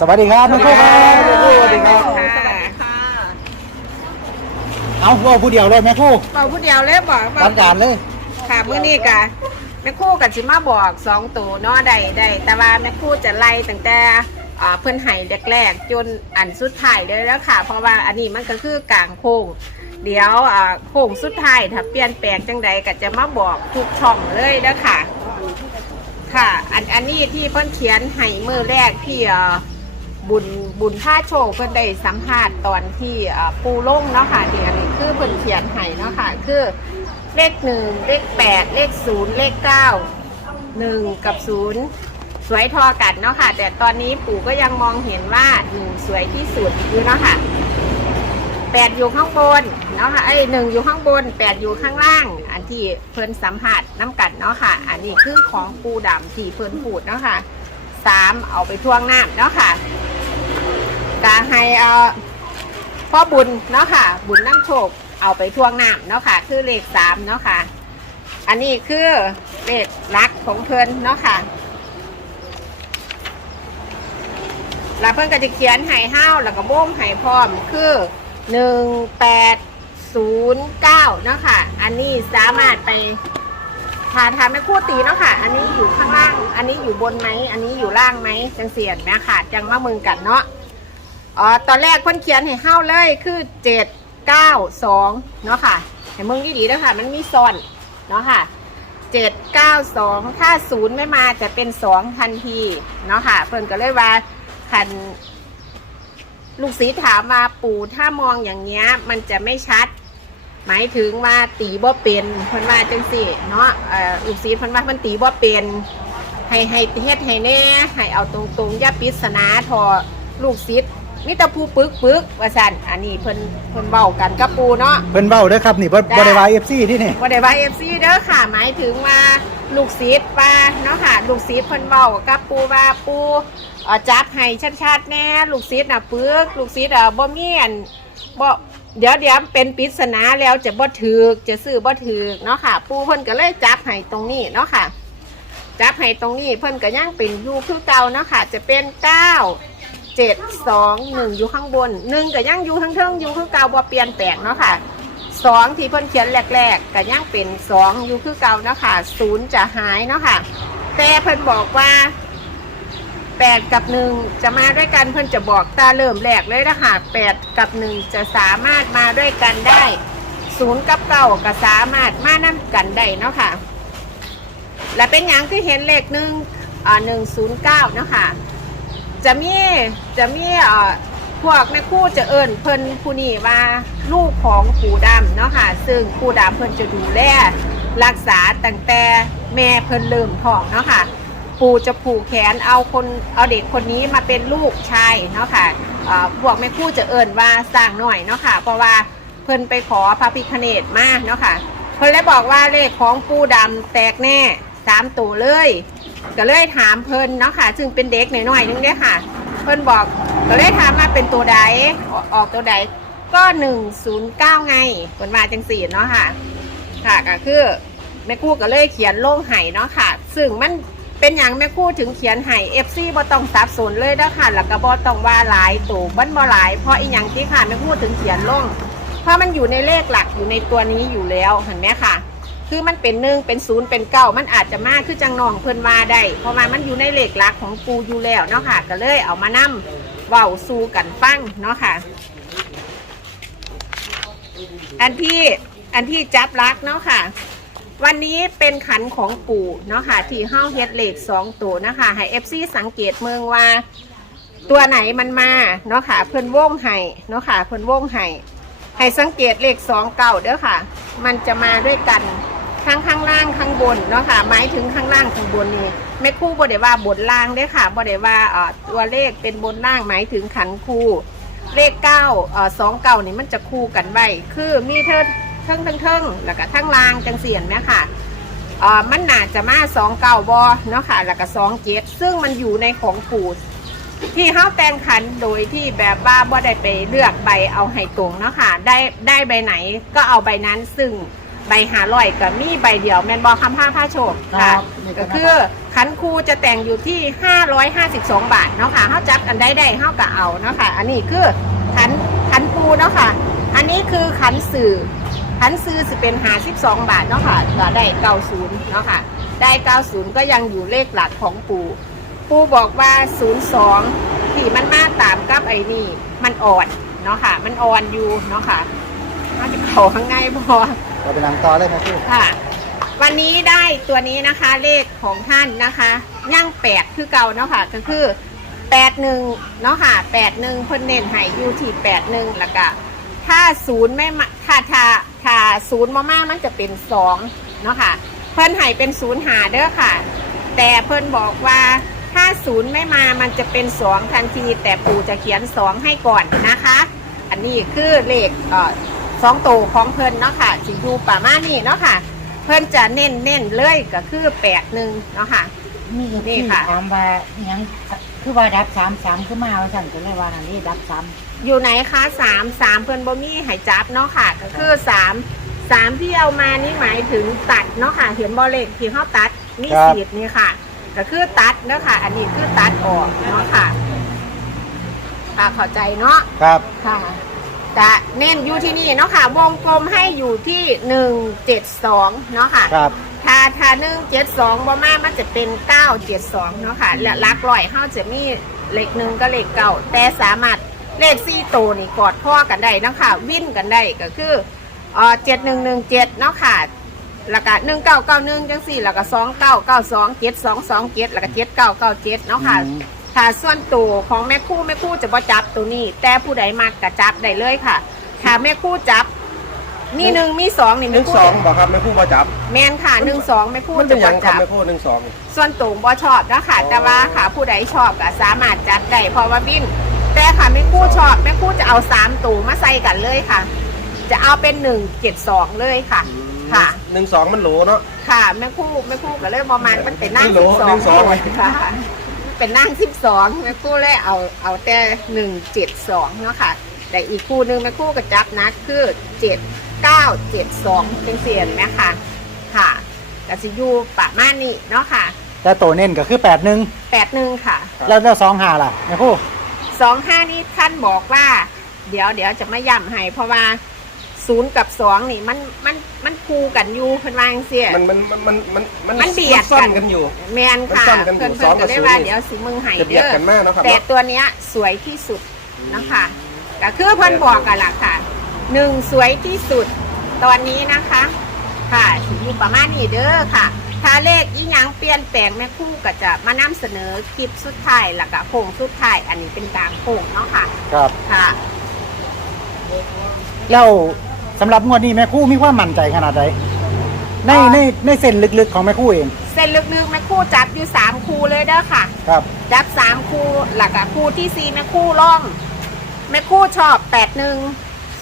สวัสดีครับแม่ครู่ครับแม่ครู่สวัสดีครับค่ะเอาว่าผู้เดียวเลยแม่ครู่เราผู้เดียวเลยบอกว่าตัดการเลยค่ะมื้อนี้กะแม่ครู่กับจิมาบอกสองตัวเนาะได้ได้แต่ว่าแม่ครู่จะไล่ตั้งแต่อ่าเพิ่นไห้แรกๆจนอันสุดท้ายเลยแล้วค่ะ เพราะว่าอันนี้มันก็คือกลางโค้งเดี๋ยวอ่าโค้งสุดท้ายถ้าเปลี่ยนแปลงจังใดก็จะมาบอกทุกช่องเลยนะค่ะ ค่ะ อันอันนี้ที่เพิ่นเขียนให้มือแรกที่เอ่อ บุญบุญท่าโชว์เพิ่นได้สัมภาษณ์ตอนที่เอ่อปูลงเนาะค่ะนี่อันนี้คือเพิ่นเขียนให้เนาะค่ะคือเลขหนึ่งเลขแปดเลขศูนย์เลขเก้าหนึ่งกับศูนย์สวยทอกันเนาะค่ะ แต่ตอนนี้ปู่ก็ยังมองเห็นว่าหนึ่งสวยที่สุดอยู่เนาะค่ะแปดอยู่ข้างบนเนาะค่ะไอ้หนึ่งอยู่ข้างบนแปดอยู่ข้างล่าง อันที่เพิ่นสัมผัสน้ำกันเนาะค่ะ อันนี้คือของปูดำที่เพิ่นพูดเนาะค่ะสามเอาไปท่วงน้ำเนาะค่ะ กาให้เอ่อพ่อบุญเนาะค่ะ บุญน้ำโชคเอาไปทวงน้ำเนาะค่ะ คือเลขสามเนาะค่ะ อันนี้คือเลขลักของเพิ่นเนาะค่ะแล้วเพิ่นก็จะเขียนไห้ห้าวแล้วก็บ้มไห้พร้อมคือหนึ่งแปดศูนย์เก้าเนาะค่ะ อันนี้สามารถไปทานทานไม่คู่ตีเนาะค่ะ อันนี้อยู่ข้างล่าง อันนี้อยู่บนไหม อันนี้อยู่ล่างไหมจังเสียนแม่ค่ะ จังมามึงกันเนาะ อ๋อตอนแรกเพิ่นเขียนให้ห้าวเลยคือเจ็ดเก้าสองเนาะค่ะให้มึงดีๆเนาะค่ะ มันมีซ้อนเนาะค่ะเจ็ดเก้าสองถ้าศูนย์ไม่มาจะเป็นสองทันทีเนาะค่ะ เพิ่นก็เลยว่าคันลูกศิษย์ถามมาปู่ถ้ามองอย่างเงี้ย มันจะไม่ชัด หมายถึงว่าตีบ่เป็นเพิ่นว่าจังสี่เนาะอ่อลูกศิษย์เพิ่นว่ามันตีบ่เป็นให้ให้เฮ็ดให้แน่ให้เอาตรงๆย่าปริศนาทอลูกศิษย์ มิตรภูปึกปึกว่าซั่นอันนี้เพิ่นเพิ่นเว้ากันกับปู่เนาะ เพิ่นเบ้าเด้อครับนี่บ่จ้าบ่ได้ว่าเอฟซีที่นี่ บ่ได้ว่าเอฟซีเด้อค่ะหมายถึงว่าลูกศิษย์ว่าเนาะค่ะลูกศิษย์เพิ่นเว้ากับปูว่าปูเอ่อจับให้ชัดๆแน่ลูกศิษย์น่ะปึกลูกศิษย์อะบ่มีอันบ่เดี๋ยวเดี๋ยวเป็นปริศนาแล้วจะบ่ถูกจะซื้อบ่ถูกเนาะค่ะ ปูเพิ่นก็เลยจับให้ตรงนี้เนาะค่ะ จับให้ตรงนี้เพิ่นก็ยังเป็นอยู่คือเก่าเนาะค่ะ จะเป็นเก้า เจ็ดสองหนึ่งอยู่ข้างบนหนึ่งก็ยังอยู่ข้างเทิงอยู่คือเก่าบ่เปลี่ยนแปลงเนาะค่ะสองที่เพิ่นเขียนแรกๆก็ยังเป็นสองอยู่คือเก่าเนาะค่ะศูนย์จะหายเนาะค่ะ แต่เพิ่นบอกว่าแปดกับหนึ่งจะมาด้วยกันเพิ่นจะบอกตาเริ่มแรกเลยนะคะแปดกับหนึ่งจะสามารถมาด้วยกันได้ศูนย์กับเก้าก็สามารถมานั่กันได้เนาะค่ะ และเป็นอย่างที่เห็นเลขหนึ่งอ่าหนึ่งศูนย์เก้าเนาะค่ะ จะมีจะมีเอ่อพวกแม่ครู่จะเอิญเพิ่นผู้นี้ว่าลูกของปู่ดำเนาะค่ะ ซึ่งปู่ดำเพิ่นจะดูแลรักษาตั้งแต่แม่เพิ่นเริ่มท้องเนาะค่ะ ปู่จะผูกแขนเอาคนเอาเด็กคนนี้มาเป็นลูกชายเนาะค่ะเอ่อพวกแม่ครู่จะเอิญว่าสร้างหน่อยเนาะค่ะ เพราะว่าเพิ่นไปขอพระพิคเนตมาเนาะค่ะ เพิ่นเลยบอกว่าเลขของปู่ดำแตกแน่ สามตัวเลย ก็เลยถามเพิ่นเนาะค่ะ ซึ่งเป็นเด็กหน่อยๆนึงเด้อค่ะ เพิ่นบอกก็เลยถามมาเป็นตัวใดออกตัวใดก็หนึ่งศูนย์เก้าไงเพิ่นมาจังสี่เนาะค่ะ ค่ะก็คือแม่คู่ก็เลยเขียนโล่งไห้เนาะค่ะ ซึ่งมันเป็นอย่างแม่คู่ถึงเขียนไห้เอฟซีบ่ต้องสับสนเลยเด้อค่ะแล้วก็บ่ต้องว่าหลายตัวมันบ่หลายเพราะอีหยังที่ค่ะแม่คู่ถึงเขียนโล่งเพราะมันอยู่ในเลขหลักอยู่ในตัวนี้อยู่แล้วเห็นไหมค่ะ คือมันเป็นหนึ่งเป็นศูนย์เป็นเก้ามันอาจจะมากคือจังนองเพิ่นว่าได้เพราะว่ามันอยู่ในเหลขหลักของปูอยู่แล้วเนาะค่ะ ก็เลยเอามานํเว้าสู่กันฟังเนาะค่ะ อันที่อันที่จับลักเนาะค่ะ วันนี้เป็นขันของปู่เนาะค่ะ ที่เฮ้าเฮ็ดเหลขสองตัวนะคะให้เอฟซีสังเกตเมืองว่า ตัวไหนมันมาเนาะค่ะ เพิ่นวงไห้เนาะค่ะ เพิ่นวงไห้ให้สังเกตเลขสองเก่าเด้อค่ะ มันจะมาด้วยกัน ทั้งข้างล่างข้างบนเนาะค่ะหมายถึงข้างล่างข้างบนนี่ไม่คู่บ่ได้ว่าบนล่างเด้ค่ะบ่ได้ว่าเออตัวเลขเป็นบนล่างหมายถึงขันคู่ เลขเก้าเออสองเก้านี่มันจะคู่กันไว้คือมีเทิงเทิงเทิงเทิงแล้วก็ทั้งล่างจังเสียนไหมค่ะเอ่อมันหนาจะมาสองเก้าบอเนาะค่ะแล้วก็สองเจ็ดซึ่งมันอยู่ในของปู่ที่เฮาแต่งขันโดยที่แบบว่าบ่ได้ไปเลือกใบเอาให้ตรงเนาะค่ะได้ได้ใบไหนก็เอาใบนั้นซึ่ง ใบหาลอยกับมีใบเดียวแมนบอคำผ้าผ้าโชคค่ะก็คือขันครูจะแต่งอยู่ที่ 552 บาทเนาะค่ะเขาจับกันได้ได้เขากะเอาเนาะค่ะอันนี้คือขันขันปูเนาะค่ะ อันนี้คือขันสื่อขันซื้อสิเป็นหา12บาทเนาะค่ะก็ได้90เนาะค่ะ ได้90ก็ยังอยู่เลขหลักของปู่ ปู่บอกว่า02ที่มันมาตามกับไอ้นี่ มันอ่อนเนาะค่ะ มันอ่อนอยู่เนาะค่ะน่าจะเข้าข้างในพอ เราไปนั่งต่อเลยแม่ครู่ค่ะ วันนี้ได้ตัวนี้นะคะเลขของท่านนะคะย่างแปดคือเก่าเนาะค่ะก็คือแปดหนึ่งเนาะค่ะแปดหนึ่งเพิ่นเน้นให้อยู่ที่แปดหนึ่งแล้วก็ถ้าศูนย์ไม่มาถ้าถ้าถ้าศูนย์มามามันจะเป็นสองเนาะค่ะเพิ่นให้เป็นศูนย์หาเด้อค่ะ แต่เพิ่นบอกว่าถ้าศูนย์ไม่มามันจะเป็นสองทันที แต่ปู่จะเขียนสองให้ก่อนนะคะ อันนี้คือเลขเอ่อ สองตัวของเพิ่นเนาะค่ะสิอยู่ประมาณนี้เนาะค่ะ เพิ่นจะเน้นเน้นๆเลยก็คือแปดหนึ่งเนาะค่ะ มีนี่ที่ค่ะ ถามว่าอิหยังคือว่าดับสามสามคือมาว่าสั่นก็เลยว่านั่นนี่ดับสามอยู่ไหนคะสามสามเพิ่นบ่มีใหายจับเนาะค่ะ ก็คือสามสามที่เอามานี่หมายถึงตัดเนาะค่ะ เห็นบอเลขที่เขาตัดมีสีดนี่ค่ะ ก็คือตัดเนาะค่ะ อันนี้คือตัดออกเนาะค่ะค่ะเข้าใจเนาะครับ ค่ะ จะเน้นอยู่ที่นี่เนาะค่ะ วงกลมให้อยู่ที่หนึ่งเจ็ดสองเนาะค่ะ ครับ ถ้าถ้าหนึ่งเจ็ดสองบ่มามันจะเป็นเก้าเจ็ดสองเนาะค่ะ และหลักร้อยเขาจะมีเลขหนึ่งก็เลขเก้าแต่สามารถเลขสี่ตัวนี่กอดพ่อกันได้เนาะค่ะวิ่นกันได้ก็คือเอ่อเจ็ดหนึ่งหนึ่งเจ็ดเนาะค่ะแล้วก็หนึ่งเก้าเก้าหนึ่งจังสี่แล้วก็สองเก้าเก้าสองเจ็ดสองสองเจ็ดแล้วก็เจ็ดเก้าเก้าเจ็ดเนาะค่ะ อืม ถ้าส่วนตัวของแม่คู่แม่คู่จะบ่จับตัวนี้ แต่ผู้ใดมากกะจับได้เลยค่ะถ้าแม่คู่จับ มีหนึ่งมีสองนี่หแม่นึ่งคู่สองบอกครับแม่คู่มาจับแมนค่ะหนึ่งสองแม่คู่มันจะเป็นหบ่ยังครับจับแม่คู่หนึ่งสอง ส่วนตัวบ่ชอบนะค่ะอ๋อแต่ว่าค่ะผู้ใดชอบก็สามารถจับได้เพราะว่าบิน แต่ค่ะแม่คู่ชอบแม่คู่จะเอาสามตัวมาใส่กันเลยค่ะ จะเอาเป็นหนึ่งเจ็ดสองเลยค่ะ ค่ะ หนึ่งสองมันโหลเนาะ ค่ะแม่คู่แม่คู่ก็เลยประมาณมันเป็นนั่งไม่สิรู้บสองหนึ่งสอง ค่ะ เป็นนั่งสิบสองแม่คู่เลยเอาเอาแต่หนึ่งเจ็ดสองเนาะค่ะแต่อีกคู่หนึ่งแม่คู่ก็จับนะคือเจ็ดเก้าเจ็ดสองเป็นเสียนไหมคะค่ะกสิอยูประมาณนี้เนาะค่ะแต่ตัวเน้นก็คือแปดหนึ่งแปดหนึ่งค่ะ แล้วแล้วสองหาล่ะแม่ครู่สองห้านี่ท่านบอกว่า เดี๋ยวเดี๋ยวจะมาย้ำให้เพราะว่า ศูนย์กับสองนี่มันมันมันคู่กันอยู่เพิ่นว่าจังเสีย มันมันมันมันมันมันเบียดซ่อนกันกันอยู่ แมนค่ะมันซ่อมกันอยู่เพื่อนสเพื่อองนกัก็บได้ศูนย์ว่านี่เดี๋ยวสิมึงไห้จะเบียเด้ดอกันมากเนาะครับแต่เนาะ ตัวเนี้ยสวยที่สุดนะคะก็คือเพื่อนบอกกันล่ะค่ะหนึ่งสวยที่สุด ตอนนี้นะคะ ค่ะสิอยู่ประมาณนี้เด้อค่ะ ถ้าเลขอีหยังเปลี่ยนแปลงแม่ครู่ก็จะมานำเสนอคลิปสุดท้ายแล้วก็โค้งสุดท้ายอันนี้เป็นกลางโค้งเนาะค่ะ ครับ ค่ะ แล้ว สำหรับงวดนี้แม่ครู่มีความมั่นใจขนาดไหนในอ่าในในเส้นลึกๆของแม่ครู่เองเส้นลึกๆแม่ครู่จับอยู่สามคู่เลยเด้อค่ะ ครับ จับสามคู่หลักคู่ที่สี่แม่คู่ร่องแม่คู่ชอบแปดหนึ่ง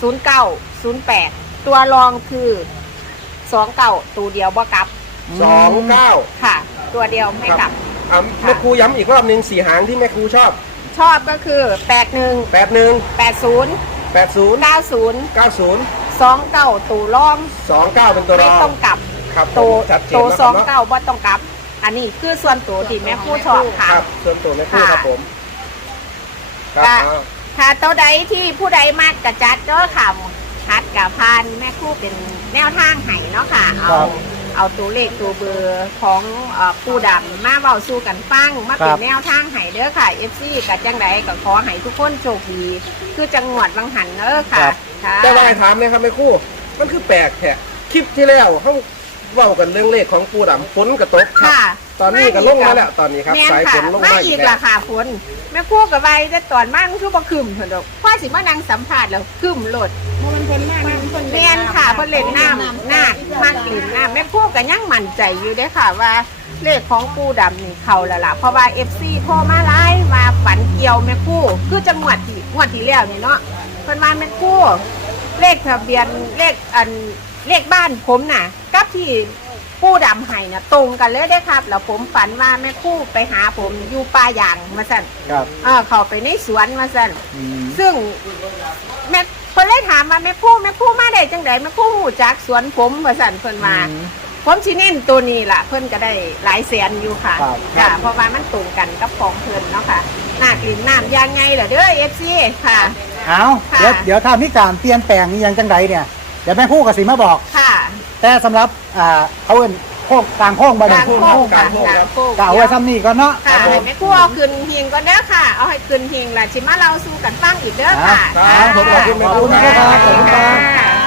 ศูนย์เก้าศูนย์แปดตัวรองคือสองเก้าตัวเดียวบ่กลับสองเก้าค่ะ ตัวเดียวไม่กลับอะแม่ครูย้ำอีกรอบหนึ่งสี่หางที่แม่ครูชอบ ชอบก็คือแปดหนึ่งแปดหนึ่งแปดศูนย์แปดศูนย์เก้าศูนย์เก้าศูนย์ สองเก้าตัวร่องสองเก้าเป็นตัวรไม่องต้องกลับครับผตัวมชัดเจนตัวแล้วสคอรับเนาะงเก้าบ่ต้องกลับ อันนี้คือส่วนตัวที่แม่คู่ชอบค่ะ ครับส่วนตัวแม่ครูครับผมครับค่ะ เอาถ้าตัวใดที่ผู้ใดมากกระจัดเด้อค่ะคัดกับพานแม่ครู่เป็นแนวทางให้เนาะค่ะครัเอาบเอาตัวเลขตัวเบอร์ของเอ่อปูดำมาเบาสู้กันฟังมาเป็นครับ แนวทางให้เด้อค่ะ FC กับจังไดก็ขอให้ทุกคนโชคดีคือจังหวัดบางหันเด้อค่ะ ค่ะแต่ว่าไอ้ถามเนี่ยครับแม่ครูมันคือแปลกแท้คลิปที่แล้วเขาเว้ากันเรื่องเลขของปูดำฝนกระตกครับ ค่ะตอนนี้ก็ลงมาแล้วตอนนี้ครับแม่นสายฝค่ะนลงมามาอีอีกกแล้ละวค่ะฝนแม่ครู่กับใบแต่ตอนมากคือบ่คืมเพิ่นดอกพ่อสิมานั่งสัมภาษณ์แล้วคืมโลดมันเพิ่นมากเพิ่นเรียนค่ะเพิ่นเล่นน้ำนาคมากลิ่นน้ำแม่ครู่ก็ยังมั่นใจอยู่เด้อค่ะว่าเลขของปูดำนี่เข้าแล้วล่ะเพราะว่า FC โทรมาไลน์มาฝันเกี่ยวแม่ครู่คือจังหวัดที่งวดที่แล้วนี่เนาะเพิ่นว่าแม่ครู่เลขทะเบียนเลขอันเลขบ้านผมน่ะ กับที่ปูดำให้น่ะตรงกันเลยได้อครับ แล้วผมฝันว่าแม่ครู่ไปหาผมอยู่ป่าอย่างมาสั่นครับเออเข้าไปในสวนมาสั่น อืมซึ่งแม่พิ่นเลยถามมาแม่ครู่แม่ครู่มาได้จังไดแม่ครู่หูจักสวนผมว่าซั่นเพิ่นว่า อืม ผมสิเน้นตัวนี้ล่ะ เพิ่นก็ได้หลายแสนอยู่ค่ะครับ จ้ะเพราะว่ามันตรงกันกับของเพิ่นเนาะค่ะ หน้ากลิ่นน้ำยางไงเหรอเด้อ FC ค่ะ เอาค่ะเดี๋ยวเดี๋ยวถ้ามีการเปลี่ยนแปลงนี่ยังจังใดเนี่ย เดี๋ยวแม่ครู่กับสิมาบอก ค่ะแต่สำหรับอ่าเขาเป็นโค้งกลางโค้งบ่กได้ลางโค้งโค้โค้งงกลางโค้งกล่าวไว้ซ้ำนี่ก่อนเนาะ ค่ะให้แม่ครู่เอาขึ้นเฮียงก่อนเด้อค่ะ เอาให้ขึ้นเฮียงล่ะสิมาเล่าสู่กันฟังอีกเด้อค่ะครับผมขอบคุณแม่ครู่ขอบคุณครับขอบคุณครับค่ะ